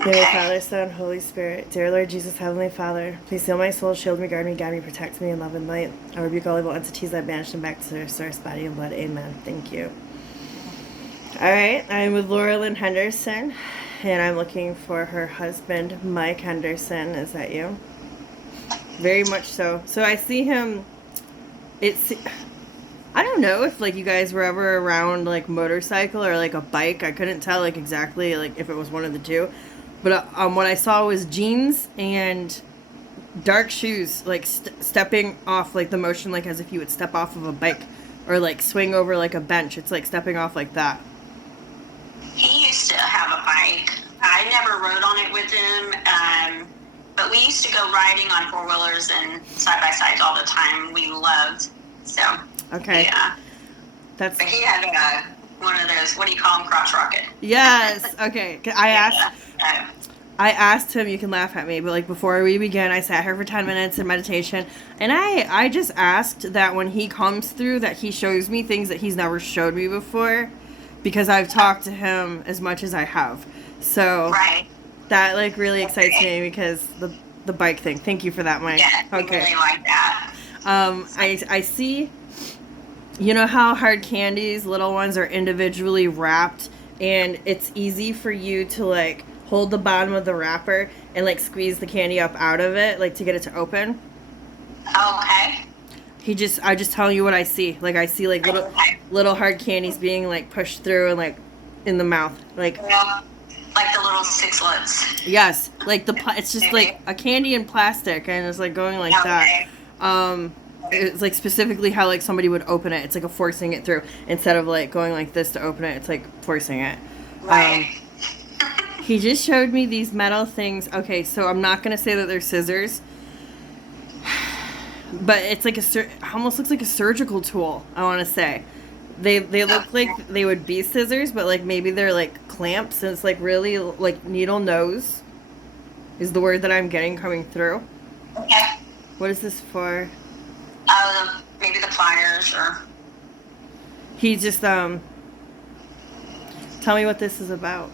Name of the Okay. Father, Son, Holy Spirit. Dear Lord Jesus, Heavenly Father, please heal my soul, shield me, guard me, guide me, protect me in love and light. I rebuke all evil entities that banish them back to their source, body and blood. Amen. Thank you. All right, I'm with Laura Lynn Henderson, and I'm looking for her husband, Mike Henderson. Is that you? Very much so. So I see him. It's. I don't know if like you guys were ever around like motorcycle or like a bike. I couldn't tell like exactly like if it was one of the two, but what I saw was jeans and dark shoes, like stepping off like the motion, like as if you would step off of a bike or like swing over like a bench. It's like stepping off like that. He used to have a bike. I never rode on it with him, but we used to go riding on four-wheelers and side-by-sides all the time. We loved. So, Okay, yeah. that's But he had one of those, what do you call them, crotch rocket. yes. Okay, Yeah. Uh, I asked him, you can laugh at me, but like before we began, I sat here for 10 minutes in meditation, and I just asked that when he comes through that he shows me things that he's never showed me before, because I've talked to him as much as I have. So right. that like really excites me because the bike thing. Thank you for that, Mike. Yeah, we Okay. really like that. I see, you know how hard candies, little ones, are individually wrapped, and it's easy for you to like hold the bottom of the wrapper and like squeeze the candy up out of it, like to get it to open. Okay. I just telling you what I see. Like I see like Okay. little hard candies being like pushed through and like in the mouth. Like Well, like the little sixlets. yes, like it's just like a candy in plastic and it's like going like that. Okay. It's like specifically how like somebody would open it. It's like a forcing it through instead of like going like this to open it. It's like forcing it. Right. He just showed me these metal things. Okay, so I'm not gonna say that they're scissors, but it's like almost looks like a surgical tool. I want to say they look like they would be scissors, but like maybe they're like clamps, and it's like really like needle nose is the word that I'm getting coming through. Okay. What is this for? Maybe the pliers or. He just tell me what this is about.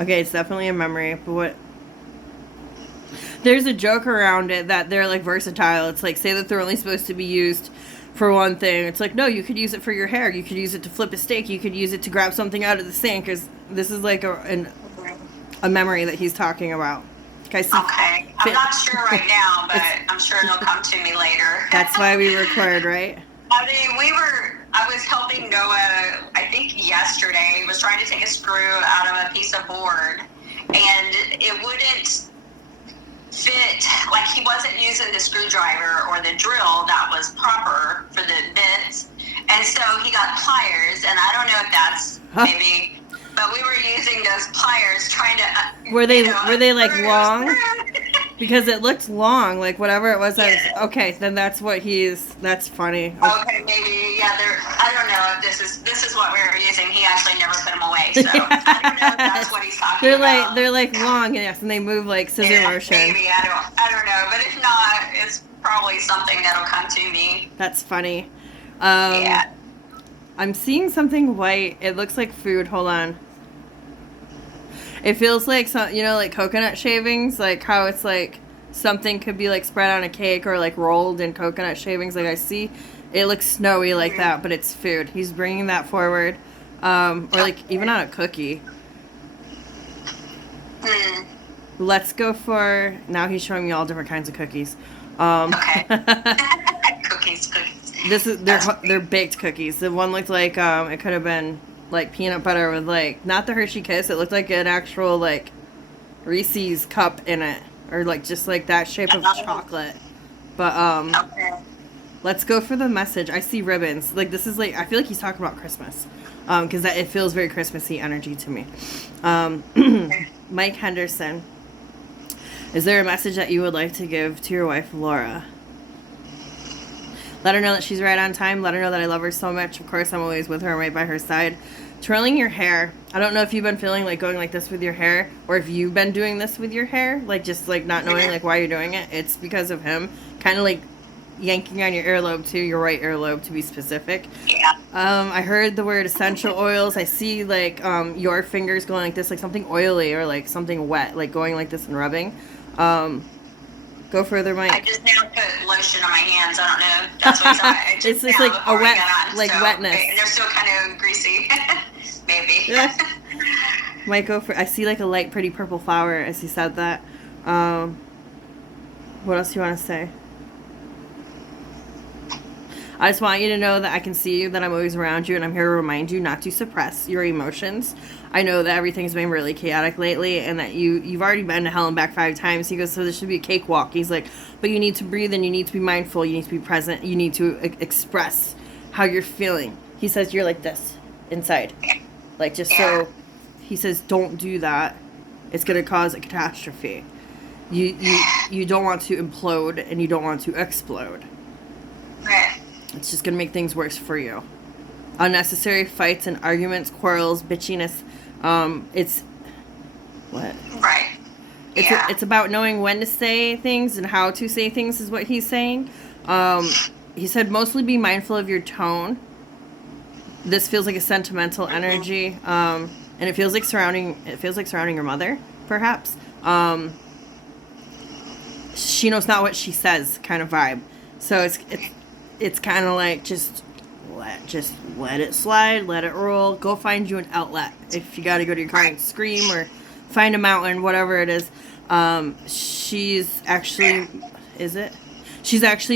Okay, it's definitely a memory, but what? There's a joke around it that they're like versatile. It's like say that they're only supposed to be used for one thing. It's like no, you could use it for your hair. You could use it to flip a steak. You could use it to grab something out of the sink. Because this is like a memory that he's talking about. Okay, Okay. I'm not sure right now, but I'm sure it'll come to me later. That's why we record, right? I mean, I was helping Noah, I think yesterday, was trying to take a screw out of a piece of board, and it wouldn't fit, like he wasn't using the screwdriver or the drill that was proper for the bits, and so he got pliers, and I don't know if that's maybe, but we were using those pliers trying to, were they like long? screw. Because it looked long, like whatever it was. Yeah. Okay, then that's what that's funny. Okay, maybe, yeah, I don't know if this is what we were using. He actually never put them away, so I don't know if that's what he's talking about. They're like long, yes, and they move like scissor motion. Maybe, I don't know, but if not, it's probably something that'll come to me. That's funny. Yeah. I'm seeing something white. It looks like food. Hold on. It feels like some, like coconut shavings, like how it's like something could be like spread on a cake or like rolled in coconut shavings. Like I see, it looks snowy like that, but it's food. He's bringing that forward, or like even on a cookie. Let's go for now. He's showing me all different kinds of cookies. Okay. Cookies. They're baked cookies. The one looked like it could have been like peanut butter with like not the Hershey Kiss. It looked like an actual like Reese's cup in it, or like just like that shape of chocolate. But Okay. let's go for the message. I see ribbons. Like this is like I feel like he's talking about Christmas, because it feels very Christmassy energy to me. Mike Henderson, is there a message that you would like to give to your wife Laura? Let her know that she's right on time. Let her know that I love her so much. Of course, I'm always with her, right by her side. Twirling your hair. I don't know if you've been feeling like going like this with your hair, or if you've been doing this with your hair, like just like not knowing like why you're doing it. It's because of him. Kind of like yanking on your earlobe too, your right earlobe to be specific. Yeah. I heard the word essential oils. I see like your fingers going like this, like something oily or like something wet, like going like this and rubbing. Go further, Mike. I just now put lotion on my hands. I don't know. That's what I It's just like a wet, like so, wetness. They're still kind of greasy. Maybe. Yeah. Might go for. I see like a light, pretty purple flower as he said that. What else do you want to say? I just want you to know that I can see you, that I'm always around you, and I'm here to remind you not to suppress your emotions. I know that everything's been really chaotic lately, and that you've already been to hell and back 5 times. He goes, so this should be a cakewalk. He's like, but you need to breathe, and you need to be mindful. You need to be present. You need to express how you're feeling. He says you're like this inside, like just so. He says, don't do that. It's going to cause a catastrophe. You don't want to implode, and you don't want to explode. Right. It's just going to make things worse for you. Unnecessary fights and arguments, quarrels, bitchiness. It's... What? Right. It's about knowing when to say things and how to say things is what he's saying. He said mostly be mindful of your tone. This feels like a sentimental energy. And it feels like surrounding your mother, perhaps. She knows not what she says kind of vibe. So it's kind of like just let it slide, let it roll. Go find you an outlet. If you got to go to your car and scream or find a mountain, whatever it is. She's actually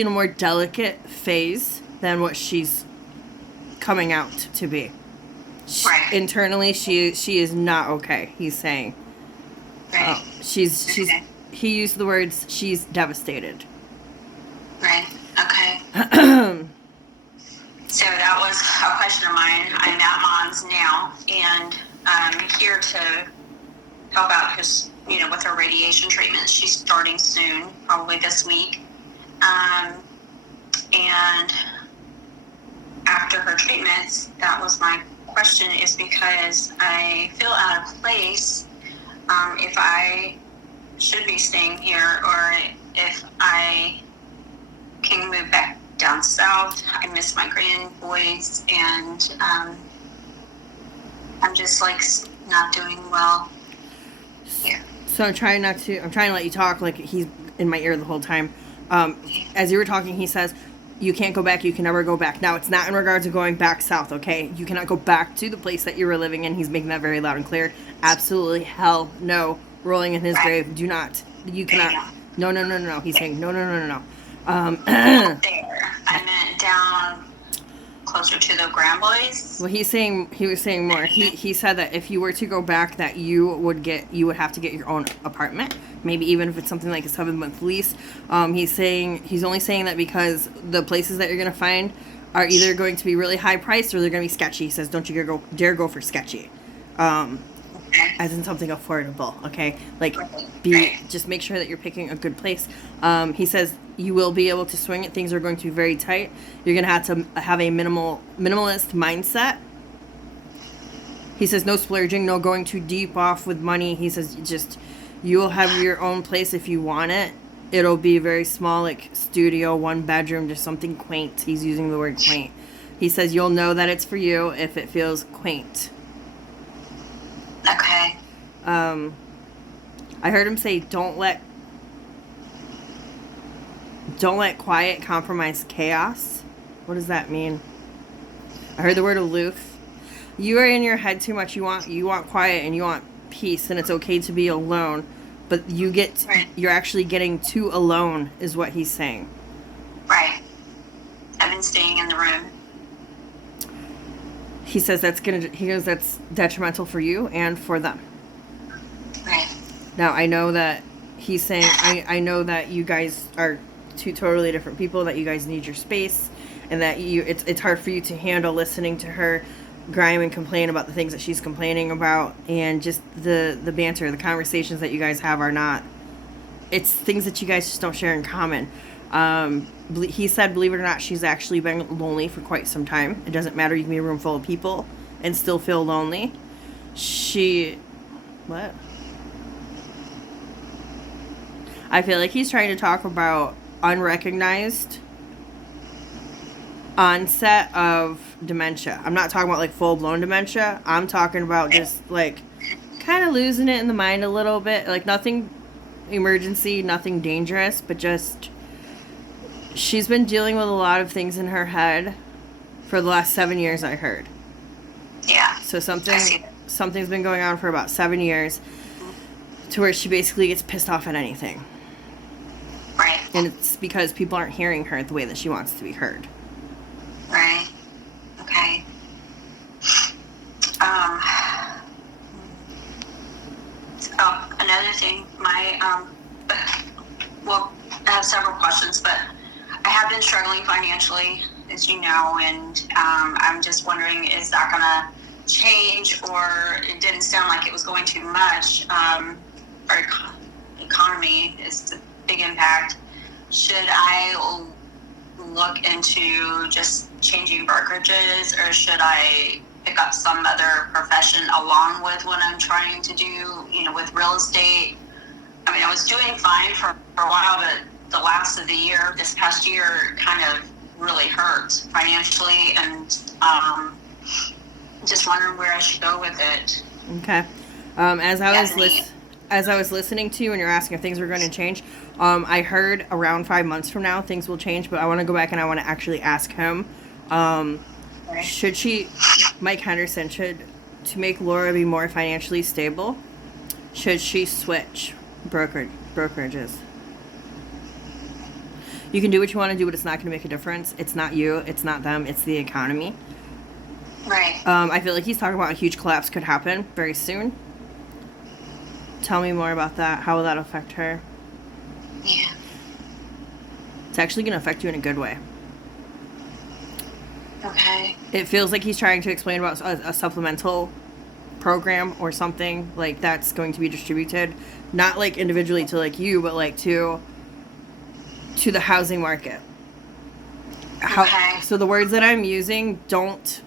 in a more delicate phase than what she's coming out to be. Internally, she is not okay. He's saying, she's okay. He used the words, she's devastated. Right. Okay. So that was a question of mine. I'm at Mom's now, and I'm here to help out because, with her radiation treatment, she's starting soon, probably this week. And after her treatments, that was my question, is because I feel out of place if I should be staying here or if I can move back down south. I miss my grandboys, and I'm just like not doing well here. So I'm trying to let you talk, like he's in my ear the whole time. As you were talking, he says, you can't go back, you can never go back. Now, it's not in regards to going back south, okay? You cannot go back to the place that you were living in. He's making that very loud and clear. Absolutely hell no. Rolling in his grave. Do not. You cannot. No. He's saying no. There. I meant down closer to the grandboys. Well, he was saying more. He said that if you were to go back, that you would have to get your own apartment. Maybe even if it's something like a 7-month lease. He's only saying that because the places that you're going to find are either going to be really high priced or they're going to be sketchy. He says, don't you dare go for sketchy. As in something affordable, okay? Like, just make sure that you're picking a good place. He says you will be able to swing it. Things are going to be very tight. You're going to have a minimalist mindset. He says no splurging, no going too deep off with money. He says you will have your own place if you want it. It'll be very small, like studio, 1 bedroom, just something quaint. He's using the word quaint. He says you'll know that it's for you if it feels quaint. Okay. I heard him say, don't let quiet compromise chaos. What does that mean? I heard the word aloof. You are in your head too much. You want quiet and you want peace, and it's okay to be alone, but you're actually getting too alone is what he's saying. Right. I've been staying in the room. He says that's detrimental for you and for them. Right. Now, I know that he's saying, I know that you guys are 2 totally different people, that you guys need your space, and that it's hard for you to handle listening to her grime and complain about the things that she's complaining about, and just the banter, the conversations that you guys have are not, it's things that you guys just don't share in common. He said, believe it or not, she's actually been lonely for quite some time. It doesn't matter, you can be in a room full of people and still feel lonely. What? I feel like he's trying to talk about unrecognized onset of dementia. I'm not talking about like full blown dementia. I'm talking about just like kind of losing it in the mind a little bit. Like nothing emergency, nothing dangerous, but just she's been dealing with a lot of things in her head for the last 7 years, I heard. Yeah. So I see that. something's been going on for about 7 years to where she basically gets pissed off at anything. Right. And it's because people aren't hearing her the way that she wants to be heard. Right. Okay. Another thing, well, I have several questions, but I have been struggling financially, as you know, and I'm just wondering, is that going to change, or it didn't sound like it was going too much? Our economy is a big impact. Should I look into just changing brokerages, or should I pick up some other profession along with what I'm trying to do, with real estate? I mean, I was doing fine for a while, but the last of the year, this past year, kind of really hurt financially, and just wondering where I should go with it. Okay. As I was listening to you and you're asking if things were going to change, I heard around 5 months from now things will change, but I want to go back and I want to actually ask him. Mike Henderson, to make Laura be more financially stable, should she switch brokerages? You can do what you want to do, but it's not going to make a difference. It's not you. It's not them. It's the economy. Right. I feel like he's talking about a huge collapse could happen very soon. Tell me more about that. How will that affect her? Yeah. It's actually going to affect you in a good way. Okay. It feels like he's trying to explain about a supplemental program or something like that's going to be distributed, not like individually to like you, but like to the housing market. Okay. So the words that I'm using, don't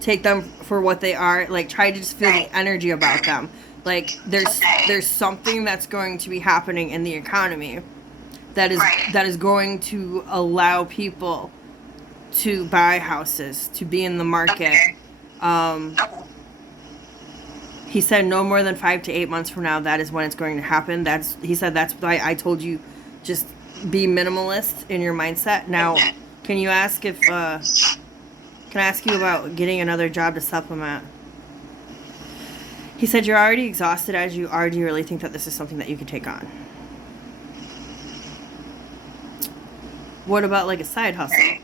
take them for what they are. Like, try to just feel the energy about them. Like, there's something that's going to be happening in the economy that is going to allow people to buy houses, to be in the market. He said no more than 5 to 8 months from now, that is when it's going to happen. He said that's why I told you just be minimalist in your mindset. Now, can I ask you about getting another job to supplement? He said you're already exhausted as you are. Do you really think that this is something that you could take on? What about like a side hustle?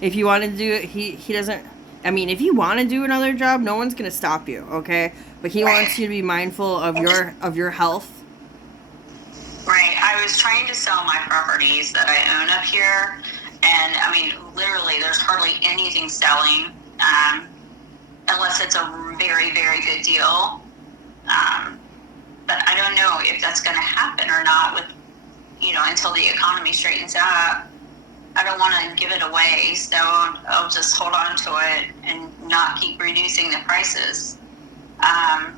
If you want to do it, he doesn't. I mean, if you want to do another job, no one's gonna stop you, okay? But he wants you to be mindful of your health. Right. I was trying to sell my properties that I own up here, and I mean, literally, there's hardly anything selling, unless it's a very, very good deal. But I don't know if that's going to happen or not with, until the economy straightens out. I don't want to give it away, so I'll just hold on to it and not keep reducing the prices. But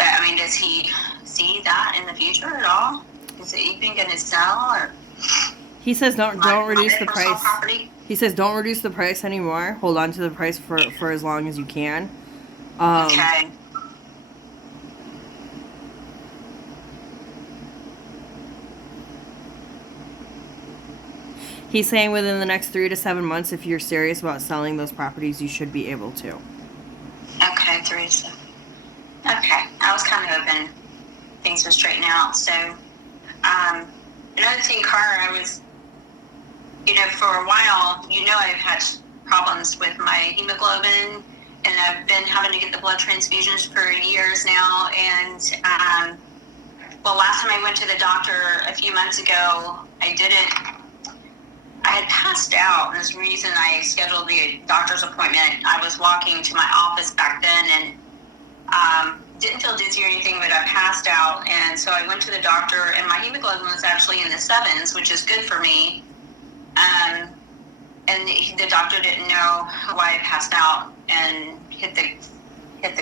I mean, does he see that in the future at all? Is it even going to sell, or? He says don't reduce the price. Property? He says don't reduce the price anymore. Hold on to the price for as long as you can. Okay. He's saying within the next 3 to 7 months, if you're serious about selling those properties, you should be able to. Okay, 3 to 7. Okay, I was kind of hoping things would straighten out. So, another thing, Carter, I was, for a while, I've had problems with my hemoglobin, and I've been having to get the blood transfusions for years now. And, last time I went to the doctor a few months ago, I had passed out, and there's a reason I scheduled the doctor's appointment. I was walking to my office back then, and didn't feel dizzy or anything, but I passed out. And so I went to the doctor, and my hemoglobin was actually in the 7s, which is good for me. And the doctor didn't know why I passed out and hit the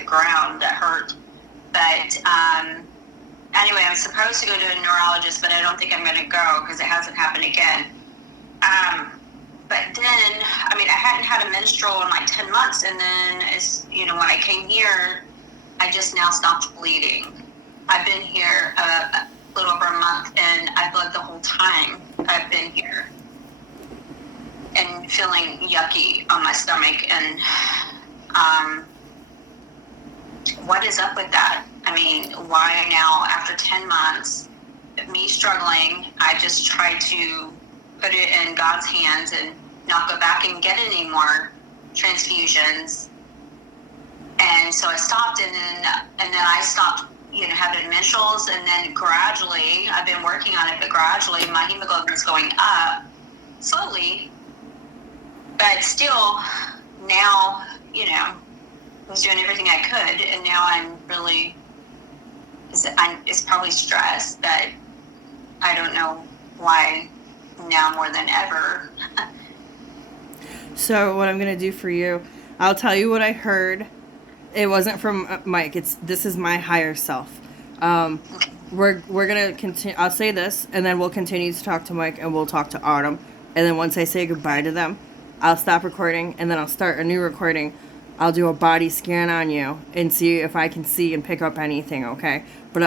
ground. That hurt. But anyway, I'm supposed to go to a neurologist, but I don't think I'm going to go because it hasn't happened again. But then, I mean, I hadn't had a menstrual in like 10 months. And then, when I came here, I just now stopped bleeding. I've been here a little over a month, and I bled the whole time I've been here. And feeling yucky on my stomach. And what is up with that? I mean, why now, after 10 months of me struggling, I just tried to put it in God's hands and not go back and get any more transfusions. And so I stopped, and then I stopped, having menstruals, and then gradually, I've been working on it, but gradually my hemoglobin is going up slowly. But still, now, I was doing everything I could, and now I'm really, it's probably stress that I don't know why now more than ever. So what I'm going to do for you, I'll tell you what I heard. It wasn't from Mike. This is my higher self. We're going to continue. I'll say this, and then we'll continue to talk to Mike, and we'll talk to Autumn. And then once I say goodbye to them, I'll stop recording, and then I'll start a new recording. I'll do a body scan on you and see if I can see and pick up anything, okay? But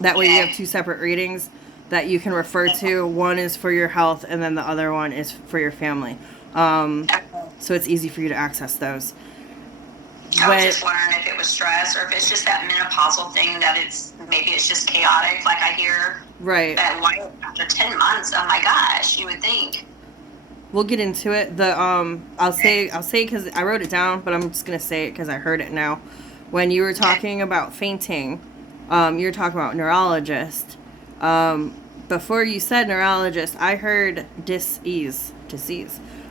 that way you have two separate readings that you can refer to. One is for your health, and then the other one is for your family. So it's easy for you to access those. I was just wondering if it was stress or if it's just that menopausal thing that maybe it's just chaotic, like I hear. Right. That why after 10 months, oh my gosh, you would think. We'll get into it. I'll say because I wrote it down, but I'm just gonna say it because I heard it now. When you were talking about fainting, you were talking about neurologist. Before you said neurologist, I heard disease.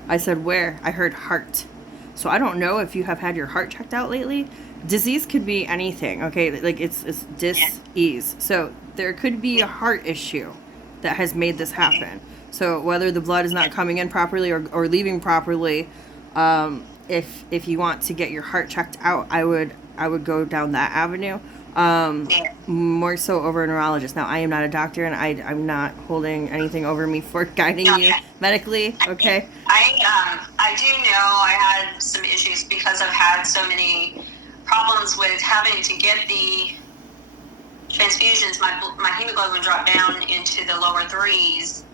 I said where? I heard heart. So I don't know if you have had your heart checked out lately. Disease could be anything. Okay, like it's dis-ease. So there could be a heart issue that has made this happen. So whether the blood is not coming in properly or leaving properly, if you want to get your heart checked out, I would go down that avenue. More so over a neurologist. Now I am not a doctor, and I'm not holding anything over me for guiding you medically. Okay. I do know I had some issues because I've had so many problems with having to get the transfusions. My hemoglobin dropped down into the lower threes,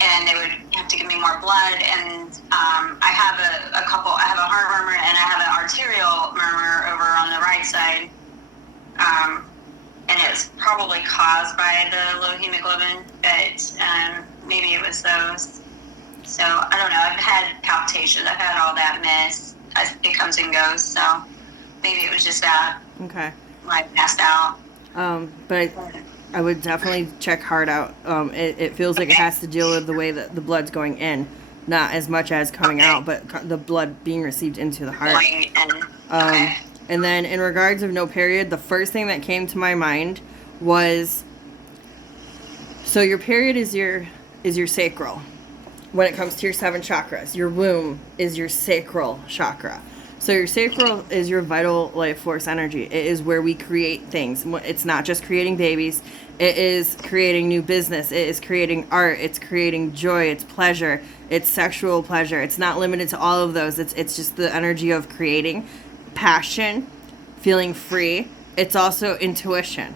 and they would have to give me more blood. And I have a heart murmur, and I have an arterial murmur over on the right side. And it's probably caused by the low hemoglobin, but maybe it was those. So I don't know. I've had palpitations. I've had all that mess. It comes and goes. So maybe it was just that. Okay. I passed out. But I would definitely check heart out. It feels like it has to deal with the way that the blood's going in, not as much as coming out, but the blood being received into the heart. Going in. Okay. And then in regards of no period, the first thing that came to my mind was, so your period is your sacral. When it comes to your 7 chakras, your womb is your sacral chakra. So your sacral is your vital life force energy. It is where we create things. It's not just creating babies. It is creating new business. It is creating art. It's creating joy. It's pleasure. It's sexual pleasure. It's not limited to all of those. It's just the energy of creating, passion, feeling free. It's also intuition.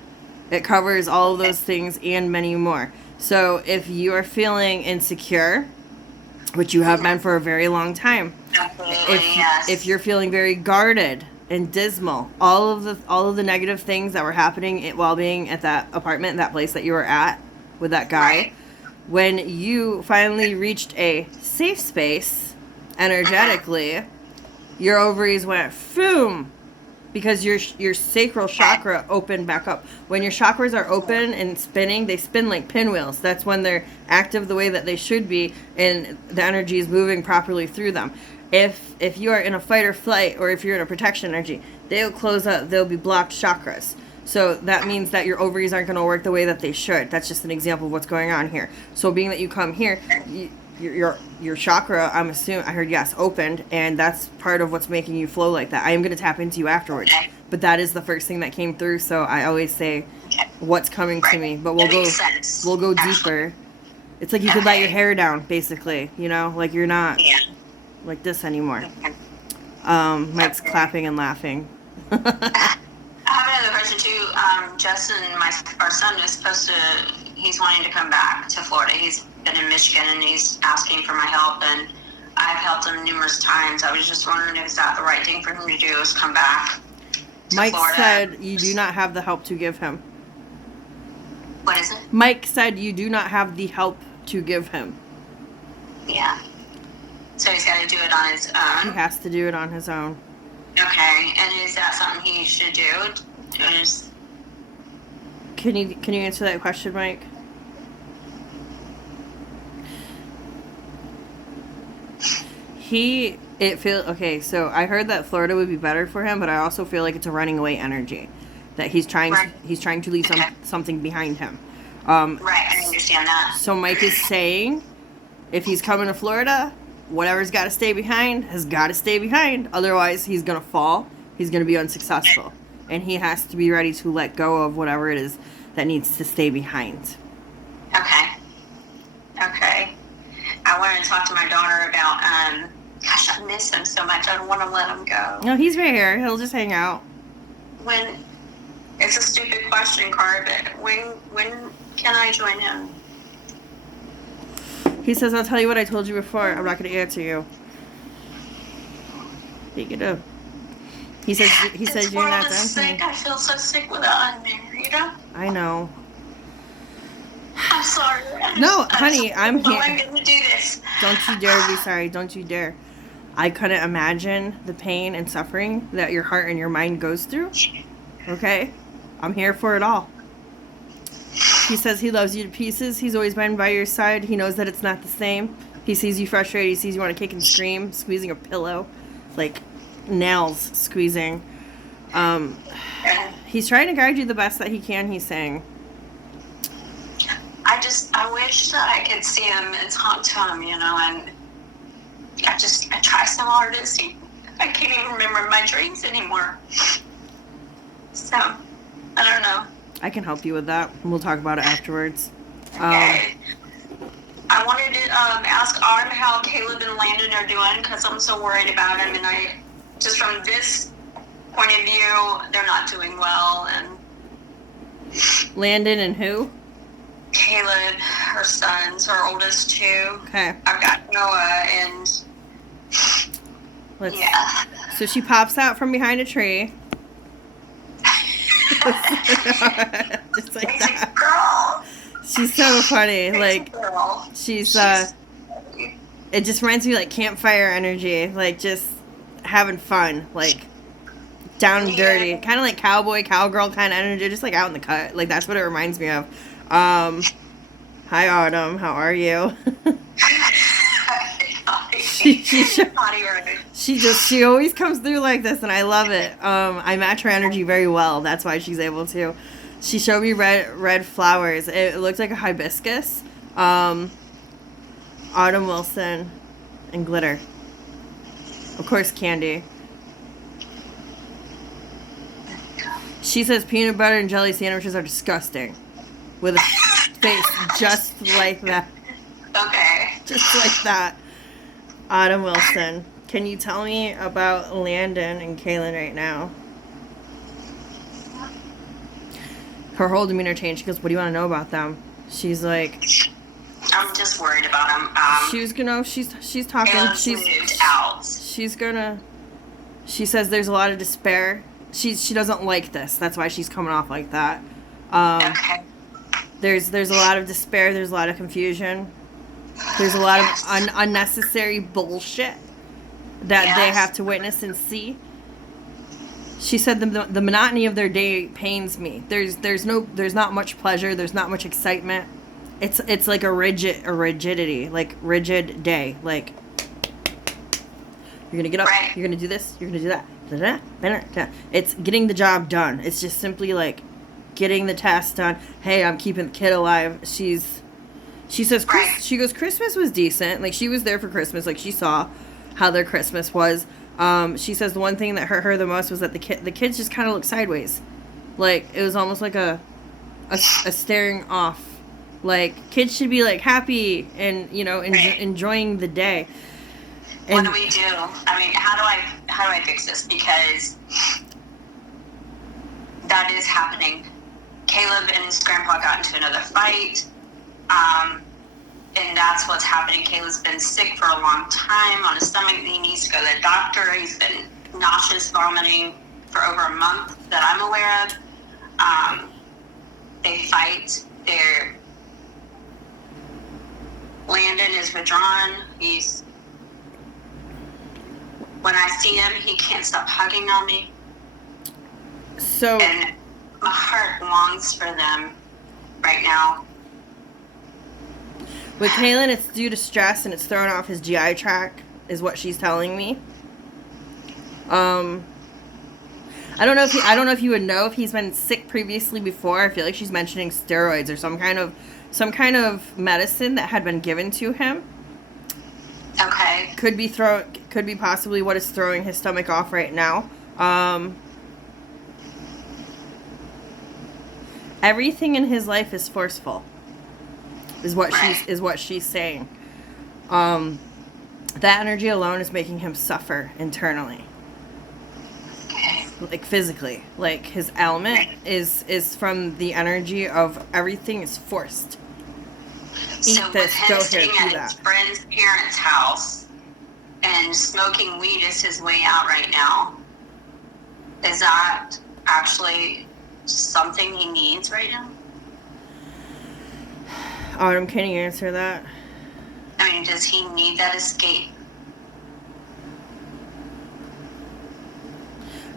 It covers all of those things and many more. So if you are feeling insecure, which you have been for a very long time, if you're feeling very guarded and dismal, all of the negative things that were happening while being at that apartment, that place that you were at with that guy, when you finally reached a safe space energetically, your ovaries went boom, because your sacral chakra opened back up. When your chakras are open and spinning, they spin like pinwheels. That's when they're active the way that they should be, and the energy is moving properly through them. If you are in a fight or flight, or if you're in a protection energy, they'll close up. They'll be blocked chakras. So that means that your ovaries aren't going to work the way that they should. That's just an example of what's going on here. So being that you come here, your chakra, I'm assuming, I heard yes, opened, and that's part of what's making you flow like that. I am going to tap into you afterwards, but that is the first thing that came through. So I always say, what's coming to Right. me, but That makes sense, we'll go actually. deeper. It's like you could let your Okay. hair down, basically, you know, like you're not Yeah. like this anymore. Okay. Mike's Okay. clapping and laughing. I have another question too. Justin, our son, is supposed to. He's wanting to come back to Florida. He's been in Michigan and he's asking for my help, and I've helped him numerous times. I was just wondering if is that the right thing for him to do is come back to Mike Florida. said you do not have the help to give him. What is it? Mike said you do not have the help to give him. Yeah. So he's got to do it on his He own. has to do it on his own. Okay. And is that something he should do? Can you answer that question, Mike? Okay, so I heard that Florida would be better for him, but I also feel like it's a running away energy. That he's trying Right. to leave Okay. something behind him. Right. I understand that. So Mike is saying if he's coming to Florida, whatever's got to stay behind has got to stay behind. Otherwise, he's going to fall. He's going to be unsuccessful. And he has to be ready to let go of whatever it is that needs to stay behind. Okay. Okay. I wanted to talk to my daughter about, gosh, I miss him so much. I don't want to let him go. No, he's right here. He'll just hang out. When, it's a stupid question, Car, but when can I join him? He says, I'll tell you what I told you before. I'm not going to answer you. Pick it up. He says This you're world not is done. sick. I feel so sick without him, you know? I know. I'm sorry. No, honey, I'm here. I'm going to do this. Don't you dare be sorry. Don't you dare. I couldn't imagine the pain and suffering that your heart and your mind goes through. Okay? I'm here for it all. He says he loves you to pieces. He's always been by your side. He knows that it's not the same. He sees you frustrated. He sees you want to kick and scream, squeezing a pillow, like nails squeezing. He's trying to guide you the best that he can, he's saying. I wish that I could see him and talk to him, you know, and I try so hard to see. I can't even remember my dreams anymore. So, I don't know. I can help you with that. We'll talk about it afterwards. Okay. I wanted to ask Autumn how Caleb and Landon are doing because I'm so worried about him, and just from this point of view, they're not doing well. And Landon and who? Caleb, her sons, her oldest two. Okay. I've got Noah, and yeah. So she pops out from behind a tree. Just like Basic that. girl. She's so funny. Basic Like, girl. she's it just reminds me like campfire energy, like just having fun, like down and dirty, kind of like cowboy, cowgirl kind of energy, just like out in the cut. Like that's what it reminds me of. Hi Autumn, how are you? She always comes through like this, and I love it. I match her energy very well. That's why she's able to. She showed me red flowers. It looked like a hibiscus. Autumn Wilson and glitter. Of course, candy. She says peanut butter and jelly sandwiches are disgusting. With a face just like that. Okay. Just like that. Autumn Wilson. Can you tell me about Landon and Kaylin right now? Her whole demeanor changed. She goes, what do you want to know about them? She's like... I'm just worried about him. She's talking. Caleb's moved out. She's gonna... She says there's a lot of despair. She doesn't like this. That's why she's coming off like that. Okay. There's a lot of despair. There's a lot of confusion. There's a lot of unnecessary bullshit that they have to witness and see. She said the monotony of their day pains me. There's not much pleasure. There's not much excitement. It's like a rigidity, like rigid day. Like you're gonna get up, right. You're gonna do this, you're gonna do that. It's getting the job done. It's just simply like getting the task done. Hey, I'm keeping the kid alive. She says she goes, Christmas was decent. Like she was there for Christmas. Like she saw how their Christmas was. She says the one thing that hurt her the most was that the kids just kind of looked sideways. Like it was almost like a a staring off. Like, kids should be, like, happy and, you know, enjoying the day. And what do we do? I mean, how do I fix this? Because that is happening. Caleb and his grandpa got into another fight. And that's what's happening. Caleb's been sick for a long time on his stomach. He needs to go to the doctor. He's been nauseous, vomiting for over a month that I'm aware of. They fight. Landon is withdrawn. When I see him, he can't stop hugging on me. So, and my heart longs for them right now. With Kaylin, it's due to stress and it's thrown off his GI tract, is what she's telling me. I don't know if you would know if he's been sick previously before. I feel like she's mentioning steroids or some kind of medicine that had been given to him. Okay. Could be possibly what is throwing his stomach off right now. Everything in his life is forceful. Is what she's saying. That energy alone is making him suffer internally. Okay. Like physically. Like his ailment is from the energy of everything is forced. So with him sitting at his friend's parents' house and smoking weed is his way out right now, is that actually something he needs right now? Autumn, can you answer that? I mean, does he need that escape?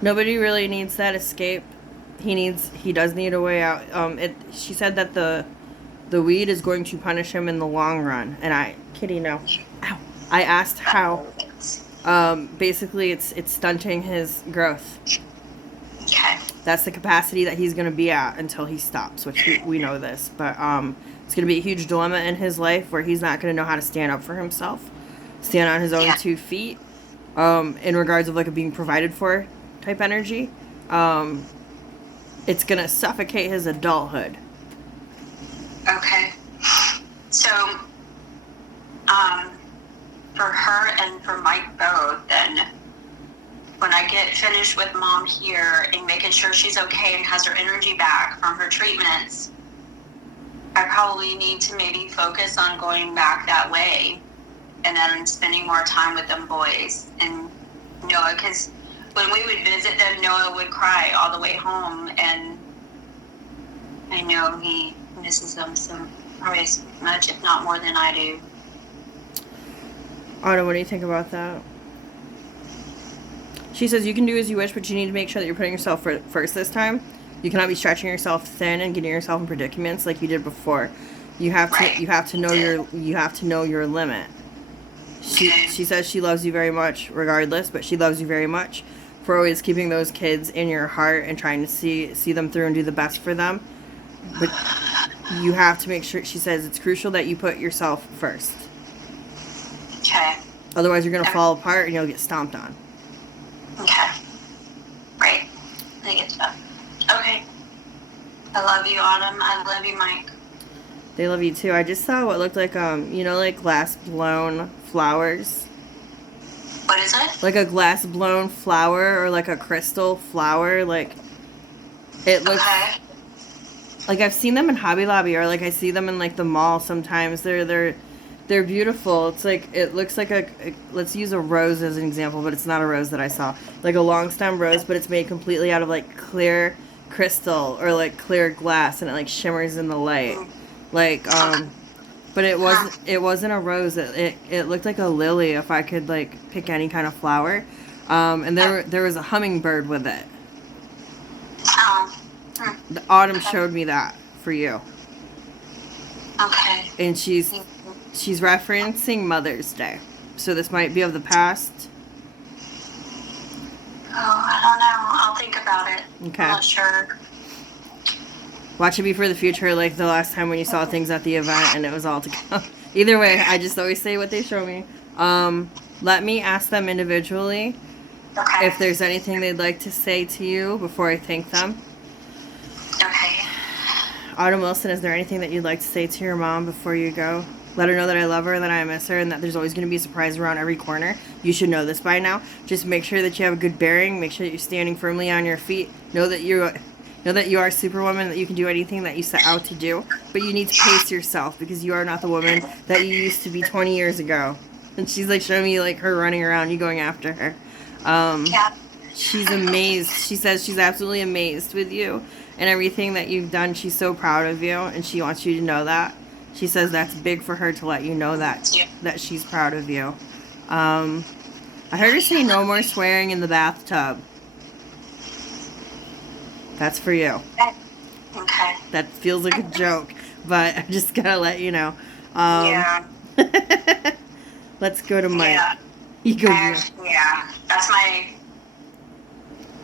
Nobody really needs that escape. He does need a way out. She said that the weed is going to punish him in the long run. And Kitty, no. Ow. I asked how. Basically it's stunting his growth. Okay. That's the capacity that he's going to be at until he stops, which we know this. But it's going to be a huge dilemma in his life where he's not going to know how to stand up for himself, stand on his own 2 feet, in regards of like a being provided for type energy. It's going to suffocate his adulthood. Okay. So, for her and for Mike both, then when I get finished with Mom here and making sure she's okay and has her energy back from her treatments, I probably need to maybe focus on going back that way and then spending more time with them boys and Noah, because when we would visit them, Noah would cry all the way home, and I know he misses them probably as much, if not more than I do. Autumn, what do you think about that? She says you can do as you wish, but you need to make sure that you're putting yourself first this time. You cannot be stretching yourself thin and getting yourself in predicaments like you did before. You have to know your limit. She says she loves you very much regardless, but she loves you very much for always keeping those kids in your heart and trying to see them through and do the best for them. But you have to make sure, she says it's crucial that you put yourself first. Okay. Otherwise you're going to fall apart and you'll get stomped on. Okay. Right. I get that. Okay. I love you, Autumn. I love you, Mike. They love you too. I just saw what looked like, like glass blown flowers. What is it? Like a glass blown flower or like a crystal flower. Like, it looks... Okay. Like, I've seen them in Hobby Lobby, or like I see them in like the mall sometimes. They're beautiful. It's like, it looks like let's use a rose as an example, but it's not a rose that I saw. Like a long stem rose, but it's made completely out of like clear crystal or like clear glass, and it like shimmers in the light. Like, but it wasn't a rose. It looked like a lily, if I could like pick any kind of flower. And there was a hummingbird with it. The Autumn showed me that for you. Okay. And she's referencing Mother's Day. So this might be of the past. Oh, I don't know. I'll think about it. Okay. I'm not sure. Watch it be for the future, like the last time when you saw things at the event and it was all to come. Either way, I just always say what they show me. Let me ask them individually if there's anything they'd like to say to you before I thank them. Okay. Autumn Wilson, is there anything that you'd like to say to your mom before you go? Let her know that I love her, that I miss her, and that there's always going to be a surprise around every corner. You should know this by now. Just make sure that you have a good bearing. Make sure that you're standing firmly on your feet. Know that you are Superwoman, that you can do anything that you set out to do. But you need to pace yourself because you are not the woman that you used to be 20 years ago. And she's like showing me like her running around, you going after her. Yeah. She's amazed. She says she's absolutely amazed with you and everything that you've done. She's so proud of you, and she wants you to know that. She says that's big for her to let you know that she's proud of you. I heard her say no more swearing in the bathtub. That's for you. Okay. That feels like a joke, but I just gotta let you know. Yeah. Let's go to Mike. Yeah. You go. Yeah.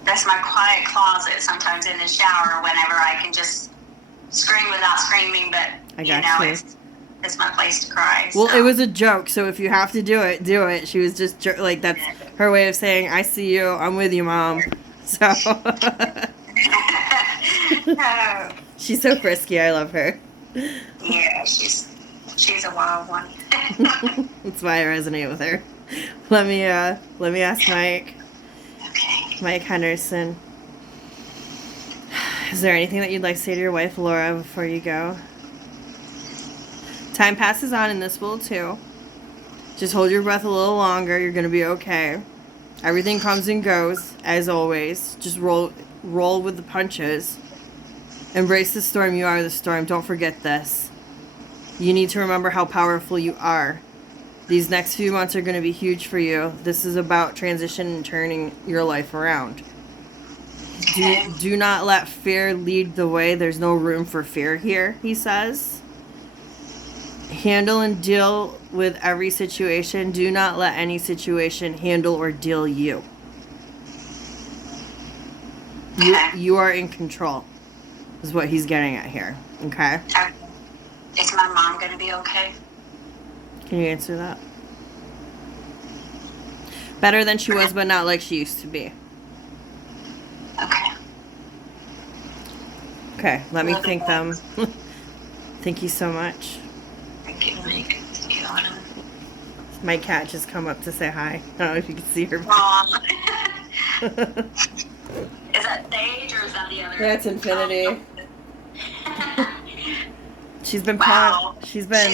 That's my quiet closet sometimes in the shower whenever I can just scream without screaming, but I got you. It's my place to cry. Well, so. it was a joke, so if you have to do it, do it. She was just like, that's her way of saying, I see you, I'm with you, Mom. So she's so frisky, I love her. Yeah, she's a wild one. That's why I resonate with her. Let me ask Mike. Okay. Mike Henderson. Is there anything that you'd like to say to your wife, Laura, before you go? Time passes on, and this will too. Just hold your breath a little longer. You're going to be okay. Everything comes and goes, as always. Just roll with the punches. Embrace the storm. You are the storm. Don't forget this. You need to remember how powerful you are. These next few months are going to be huge for you. This is about transition and turning your life around. Do not let fear lead the way. There's no room for fear here, he says. Handle and deal with every situation. Do not let any situation handle or deal you. You are in control, is what he's getting at here. Okay? Is my mom going to be okay? Can you answer that? Better than she was, but not like she used to be. Okay. Okay, let me thank them. Thank you so much. Thank you, Mike. Thank you, Autumn. My cat just come up to say hi. I don't know if you can see her. Aw. Is that Sage or is that the other? That's Infinity. She's been Wow. she's been